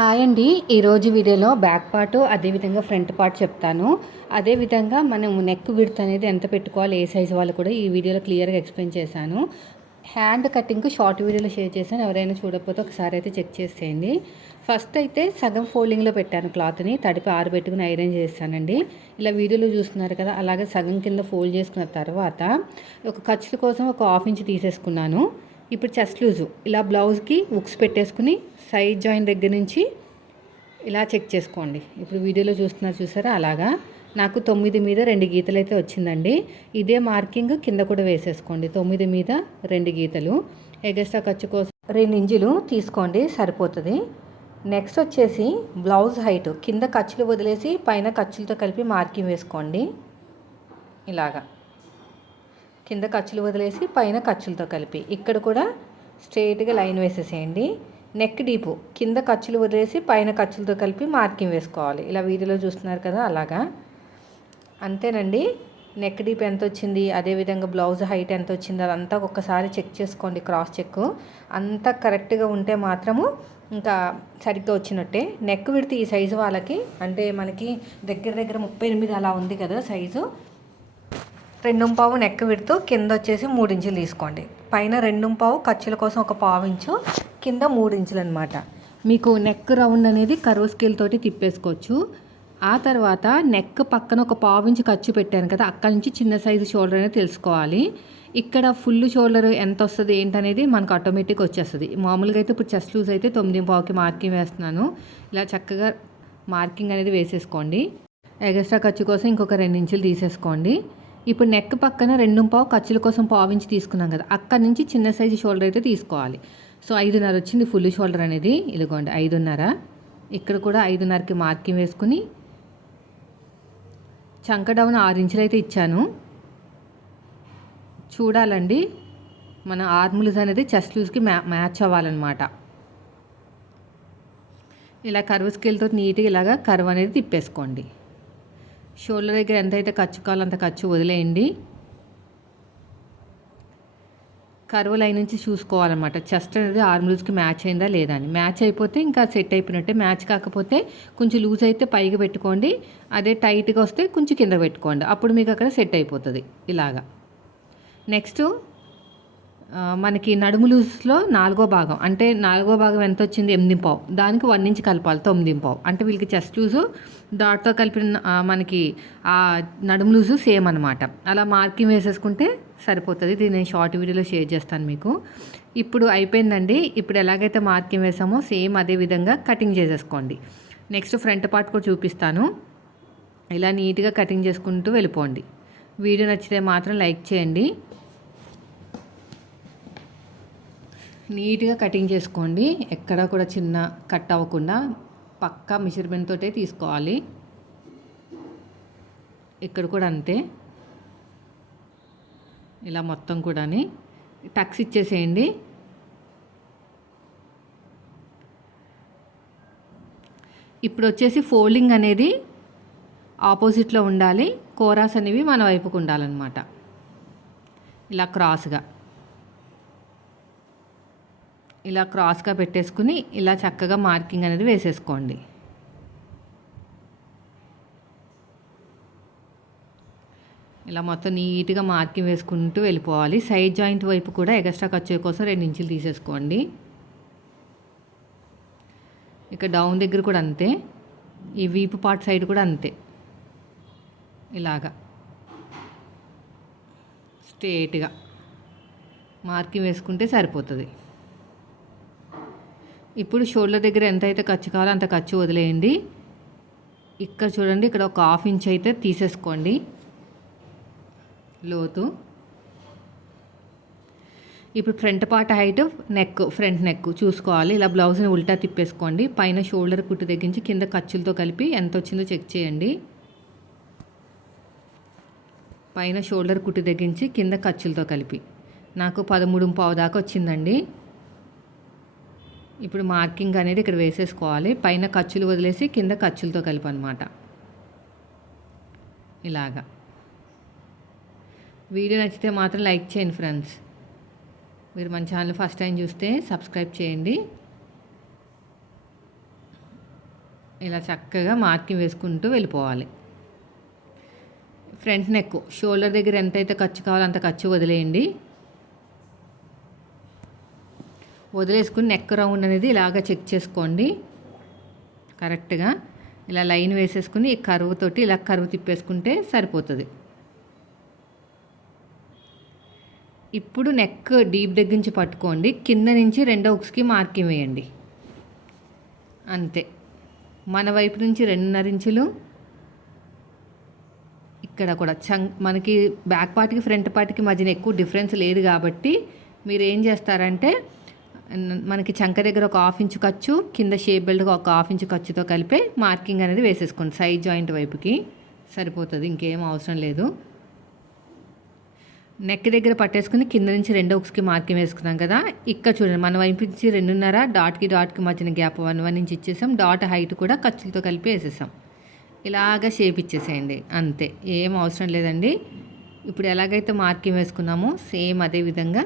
Hi అండి. ఈరోజు వీడియోలో బ్యాక్ పార్ట్ అదేవిధంగా ఫ్రంట్ పార్ట్ చెప్తాను. అదేవిధంగా మనం నెక్ విడ్త్ అనేది ఎంత పెట్టుకోవాలి, ఏ సైజు వాళ్ళు కూడా ఈ వీడియోలో క్లియర్గా ఎక్స్ప్లెయిన్ చేశాను. హ్యాండ్ కటింగ్ షార్ట్ వీడియోలో షేర్ చేశాను. ఎవరైనా చూడకపోతే ఒకసారి అయితే చెక్ చేసేయండి. ఫస్ట్ అయితే సగం ఫోల్డింగ్లో పెట్టాను క్లాత్ని, తడిపి ఆరబెట్టుకుని ఐరన్ చేస్తానండి. ఇలా వీడియోలో చూస్తున్నారు కదా, అలాగే సగం కింద ఫోల్డ్ చేసుకున్న తర్వాత ఒక ఖర్చుల కోసం ఒక 1/2 ఇంచ్ తీసేసుకున్నాను. ఇప్పుడు చెస్ట్ లూజు ఇలా బ్లౌజ్కి ఉక్స్ పెట్టేసుకుని సైడ్ జాయిన్ దగ్గర నుంచి ఇలా చెక్ చేసుకోండి. ఇప్పుడు వీడియోలో చూసారా, అలాగా నాకు 9 మీద 2 గీతలు అయితే వచ్చిందండి. ఇదే మార్కింగ్ కింద కూడా వేసేసుకోండి. 9 మీద 2 గీతలు. ఎగస్ట్రా ఖర్చు కోసం 2 ఇంచులు తీసుకోండి, సరిపోతుంది. నెక్స్ట్ వచ్చేసి బ్లౌజ్ హైట్ కింద ఖర్చులు వదిలేసి పైన ఖర్చులతో కలిపి మార్కింగ్ వేసుకోండి. ఇలాగా కింద ఖర్చులు వదిలేసి పైన ఖర్చులతో కలిపి ఇక్కడ కూడా స్ట్రైట్గా లైన్ వేసేసేయండి. నెక్ డీపు కింద ఖర్చులు వదిలేసి పైన ఖర్చులతో కలిపి మార్కింగ్ వేసుకోవాలి. ఇలా వీడియోలో చూస్తున్నారు కదా, అలాగా అంతేనండి. నెక్ డీప్ ఎంత వచ్చింది, అదేవిధంగా బ్లౌజ్ హైట్ ఎంత వచ్చింది, అదంతా ఒక్కసారి చెక్ చేసుకోండి. క్రాస్ చెక్ అంతా కరెక్ట్గా ఉంటే మాత్రము ఇంకా సరిగ్గా వచ్చినట్టే. నెక్ విడ్త్ ఈ సైజు వాళ్ళకి అంటే మనకి దగ్గర 38 అలా ఉంది కదా సైజు. 2.5 నెక్ విడ్త్, కింద వచ్చేసి 3 ఇంచులు తీసుకోండి. పైన 2.5 ఖర్చుల కోసం ఒక 1/2 ఇంచు, కింద 3 ఇంచులు అనమాట. మీకు నెక్ రౌండ్ అనేది కర్వ్ స్కేల్ తోటి తిప్పేసుకోవచ్చు. ఆ తర్వాత నెక్ పక్కన ఒక 1/2 ఇంచు ఖర్చు పెట్టాను కదా, అక్కడి నుంచి చిన్న సైజు షోల్డర్ అనేది తెలుసుకోవాలి. ఇక్కడ ఫుల్ షోల్డర్ ఎంత వస్తుంది ఏంటనేది మనకు ఆటోమేటిక్గా వచ్చేస్తుంది. మామూలుగా అయితే ఇప్పుడు చెస్ట్ లూజ్ అయితే 9.5కి మార్కింగ్ వేస్తున్నాను. ఇలా చక్కగా మార్కింగ్ అనేది వేసేసుకోండి. ఎగస్ట్రా ఖర్చు కోసం ఇంకొక 2 ఇంచులు తీసేసుకోండి. ఇప్పుడు నెక్ పక్కన 2.5 ఖర్చుల కోసం 1/2 ఇంచ్ తీసుకున్నాం కదా, అక్కడి నుంచి చిన్న సైజు షోల్డర్ అయితే తీసుకోవాలి. సో 5.5 వచ్చింది ఫుల్ షోల్డర్ అనేది. ఇదిగోండి 5.5. ఇక్కడ కూడా 5.5కి మార్కింగ్ వేసుకుని చంక డౌన్ 6 ఇంచులు అయితే ఇచ్చాను. చూడాలండి, మన ఆర్మ్ లూజ్ అనేది చెస్ట్ లూజ్కి మ్యాచ్ అవ్వాలన్నమాట. ఇలా కర్వ్ స్కేల్తో నీట్గా ఇలాగా కర్వ్ అనేది తిప్పేసుకోండి. షోల్డర్ దగ్గర ఎంతైతే ఖర్చు కావాలో అంత ఖర్చు వదిలేయండి. కర్వ్ లైన్ నుంచి చూసుకోవాలన్నమాట, చెస్ట్ అనేది ఆర్మ్ లూజ్కి మ్యాచ్ అయిందా లేదా అని. మ్యాచ్ అయిపోతే ఇంకా సెట్ అయిపోయినట్టే. మ్యాచ్ కాకపోతే కొంచెం లూజ్ అయితే పైగా పెట్టుకోండి, అదే టైట్గా వస్తే కొంచెం కింద పెట్టుకోండి. అప్పుడు మీకు అక్కడ సెట్ అయిపోతుంది ఇలాగా. నెక్స్ట్ మనకి నడుము లూజ్లో 4వ భాగం అంటే 4వ భాగం ఎంత వచ్చింది, 8.5. దానికి 1 ఇంచ్ కలపాలి, 9.5. అంటే వీళ్ళకి చెస్ట్ లూజు డాట్తో కలిపిన మనకి ఆ నడుము లూజు సేమ్ అనమాట. అలా మార్కింగ్ వేసేసుకుంటే సరిపోతుంది. ఇది నేను షార్ట్ వీడియోలో షేర్ చేస్తాను మీకు. ఇప్పుడు అయిపోయిందండి. ఇప్పుడు ఎలాగైతే మార్కింగ్ వేసామో సేమ్ అదే విధంగా కటింగ్ చేసేసుకోండి. నెక్స్ట్ ఫ్రంట్ పార్ట్ కూడా చూపిస్తాను. ఇలా నీట్గా కటింగ్ చేసుకుంటూ వెళ్ళిపోండి. వీడియో నచ్చితే మాత్రం లైక్ చేయండి. నీట్గా కటింగ్ చేసుకోండి, ఎక్కడ కూడా చిన్న కట్ అవ్వకుండా పక్కా మెజర్మెంట్ తోటే తీసుకోవాలి. ఇక్కడ కూడా అంతే. ఇలా మొత్తం కూడా టక్స్ ఇచ్చేసేయండి. ఇప్పుడు వచ్చేసి ఫోల్డింగ్ అనేది ఆపోజిట్లో ఉండాలి, కోరాస్ అనేవి మన వైపుకు ఉండాలన్నమాట. ఇలా క్రాస్గా పెట్టేసుకుని ఇలా చక్కగా మార్కింగ్ అనేది వేసేసుకోండి. ఇలా మొత్తం నీట్గా మార్కింగ్ వేసుకుంటూ వెళ్ళిపోవాలి. సైడ్ జాయింట్ వైపు కూడా ఎగస్ట్రా ఖర్చు కోసం 2 ఇంచులు తీసేసుకోండి. ఇక డౌన్ దగ్గర కూడా అంతే, ఈ వీపు పార్ట్ సైడ్ కూడా అంతే. ఇలాగా స్ట్రేట్గా మార్కింగ్ వేసుకుంటే సరిపోతుంది. ఇప్పుడు షోల్డర్ దగ్గర ఎంతైతే ఖర్చు కావాలో అంత ఖర్చు వదిలేయండి. ఇక్కడ చూడండి, ఇక్కడ ఒక 1/2 ఇంచ్ అయితే తీసేసుకోండి లోతు. ఇప్పుడు front part height front neck చూసుకోవాలి. ఇలా బ్లౌజ్ని ఉల్టా తిప్పేసుకోండి. పైన షోల్డర్ కుట్టు తగ్గించి కింద ఖర్చులతో కలిపి ఎంత వచ్చిందో చెక్ చేయండి. పైన షోల్డర్ కుట్టు తగ్గించి కింద ఖర్చులతో కలిపి నాకు 13.5 దాకా వచ్చిందండి. ఇప్పుడు మార్కింగ్ అనేది ఇక్కడ వేసేసుకోవాలి. పైన ఖర్చులు వదిలేసి కింద ఖర్చులతో కలిపి అనమాట. ఇలాగా వీడియో నచ్చితే మాత్రం లైక్ చేయండి ఫ్రెండ్స్. మీరు మన ఛానల్ ఫస్ట్ టైం చూస్తే సబ్స్క్రైబ్ చేయండి. ఇలా చక్కగా మార్కింగ్ వేసుకుంటూ వెళ్ళిపోవాలి. ఫ్రంట్ నెక్ షోల్డర్ దగ్గర ఎంతైతే ఖర్చు కావాలో అంత ఖర్చు వదిలేయండి. వదిలేసుకుని నెక్ రౌండ్ అనేది ఇలాగ చెక్ చేసుకోండి. కరెక్ట్గా ఇలా లైన్ వేసేసుకుని ఈ కర్వ్ తోటి ఇలా కర్వ్ తిప్పేసుకుంటే సరిపోతుంది. ఇప్పుడు నెక్ డీప్ దగ్గర నుంచి పట్టుకోండి, కింద నుంచి రెండో ఉక్స్కి మార్కింగ్ వేయండి. అంతే. మన వైపు నుంచి 2.5 ఇంచులు, ఇక్కడ కూడా మనకి బ్యాక్ పార్ట్కి ఫ్రంట్ పార్ట్కి మధ్యన ఎక్కువ డిఫరెన్స్ లేదు కాబట్టి మీరు ఏం చేస్తారంటే మనకి చంక దగ్గర ఒక 1/2 ఇంచు ఖర్చు, కింద షేప్ బెల్ట్కి ఒక 1/2 ఇంచు ఖర్చుతో కలిపే మార్కింగ్ అనేది వేసేసుకోండి. సైడ్ జాయింట్ వైపుకి సరిపోతుంది, ఇంకేం అవసరం లేదు. నెక్ దగ్గర పట్టేసుకుని కింద నుంచి రెండో ఉక్స్కి మార్కింగ్ వేసుకున్నాం కదా. ఇక్కడ చూడండి, మన వైపు నుంచి 2.5 డాట్కి మధ్యన గ్యాప్ 1 ఇంచ్ ఇచ్చేసాం. డాట్ హైట్ కూడా ఖర్చులతో కలిపి వేసేసాం. ఇలాగ షేప్ ఇచ్చేసేయండి, అంతే, ఏం అవసరం లేదండి. ఇప్పుడు ఎలాగైతే మార్కింగ్ వేసుకున్నామో సేమ్ అదే విధంగా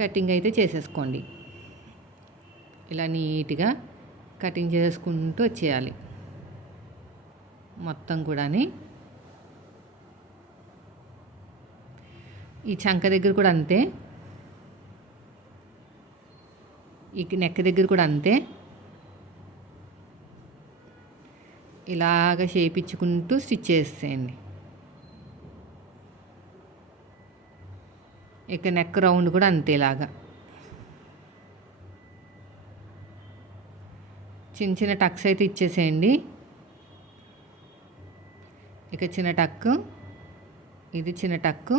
కటింగ్ అయితే చేసేసుకోండి. ఇలా నీట్గా కటింగ్ చేసుకుంటూ వచ్చేయాలి మొత్తం కూడాని. ఈ చంక దగ్గర కూడా అంతే, ఈ నెక్ దగ్గర కూడా అంతే. ఇలాగ షేప్ ఇచ్చుకుంటూ స్టిచ్ చేసేయండి. ఇక నెక్ రౌండ్ కూడా అంతే, ఇలాగా చిన్న చిన్న టక్స్ అయితే ఇచ్చేసేయండి. ఇక చిన్న టక్కు, ఇది చిన్న టక్కు,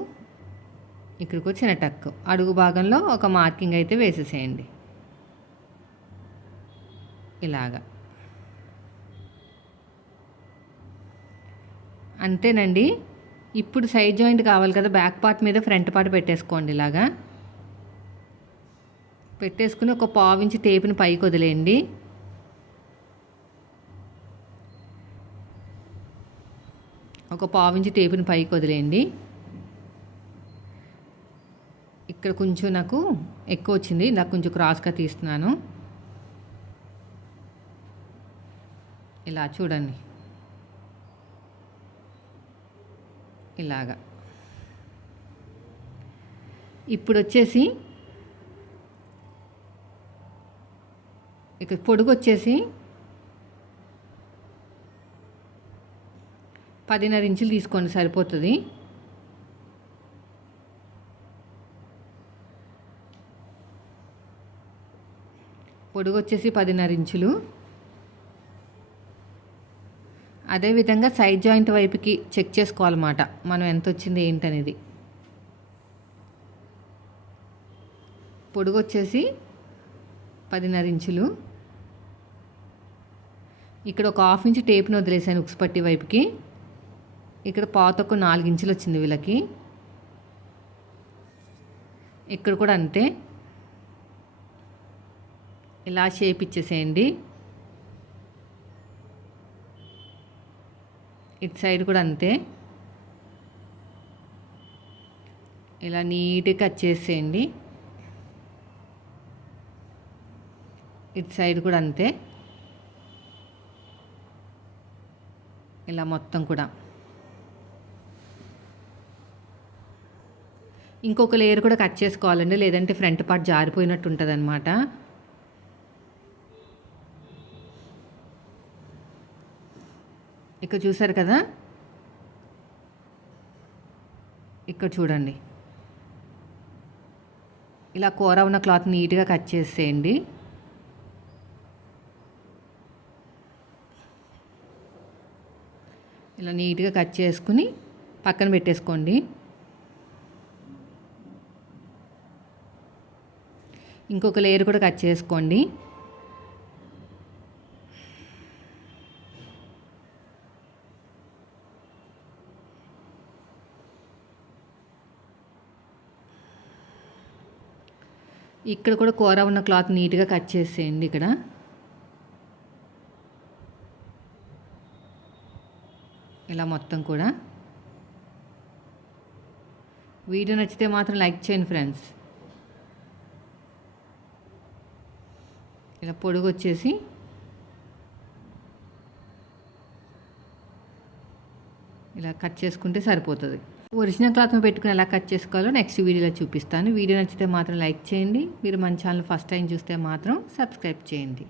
ఇక్కడికి చిన్న టక్కు, అడుగు భాగంలో ఒక మార్కింగ్ అయితే వేసేసేయండి ఇలాగా. అంతేనండి. ఇప్పుడు సైడ్ జాయింట్ కావాలి కదా, బ్యాక్ పార్ట్ మీద ఫ్రంట్ పార్ట్ పెట్టేసుకోండి. ఇలాగా పెట్టేసుకుని ఒక 1/2 ఇంచు టేపుని పైకి వదిలేయండి. ఒక 1/2 ఇంచు టేపుని పైకి వదిలేయండి. ఇక్కడ కొంచెం నాకు ఎక్కువ వచ్చింది, నాకు కొంచెం క్రాస్గా తీస్తున్నాను. ఇలా చూడండి, ఇలాగా. ఇప్పుడు వచ్చేసి ఇక పొడుగు వచ్చేసి 10.5 ఇంచులు తీసుకోండి, సరిపోతుంది. పొడుగు వచ్చేసి 10.5 ఇంచులు. అదేవిధంగా సైడ్ జాయింట్ వైపుకి చెక్ చేసుకోవాలన్నమాట, మనం ఎంత వచ్చింది ఏంటనేది. పొడుగు వచ్చేసి 10.5 ఇంచులు. ఇక్కడ ఒక 1/2 ఇంచు టేప్ని వదిలేసాను ఉక్స్ పట్టి వైపుకి. ఇక్కడ పాతకు 4 ఇంచులు వచ్చింది వీళ్ళకి. ఇక్కడ కూడా అంతే, ఇలా షేప్ ఇచ్చేసేయండి. ఇటు సైడ్ కూడా అంతే, ఇలా నీట్గా కట్ చేసేయండి. ఇటు సైడ్ కూడా అంతే, ఇలా మొత్తం కూడా. ఇంకొక లేయర్ కూడా కట్ చేసుకోవాలండి, లేదంటే ఫ్రంట్ పార్ట్ జారిపోయినట్టు ఉంటుంది అనమాట. ఇక్కడ చూసారు కదా, ఇక్కడ చూడండి, ఇలా కూర ఉన్న క్లాత్ నీట్గా కట్ చేసేయండి. ఇలా నీట్గా కట్ చేసుకుని పక్కన పెట్టేసుకోండి. ఇంకొక లేయర్ కూడా కట్ చేసుకోండి. ఇక్కడ కూడా కూర ఉన్న క్లాత్ నీట్గా కట్ చేసేయండి. ఇక్కడ ఇలా మొత్తం కూడా. వీడియో నచ్చితే మాత్రం లైక్ చేయండి ఫ్రెండ్స్. ఇలా పొడుగు వచ్చేసి ఇలా కట్ చేసుకుంటే సరిపోతుంది. ఒరిజినల్ క్లాత్ పెట్టుకుని ఎలా కట్ చేసుకోవాలో నెక్స్ట్ వీడియోలో చూపిస్తాను. వీడియో నచ్చితే మాత్రం లైక్ చేయండి. మీరు మన ఛానల్ ఫస్ట్ టైం చూస్తే మాత్రం సబ్స్క్రైబ్ చేయండి.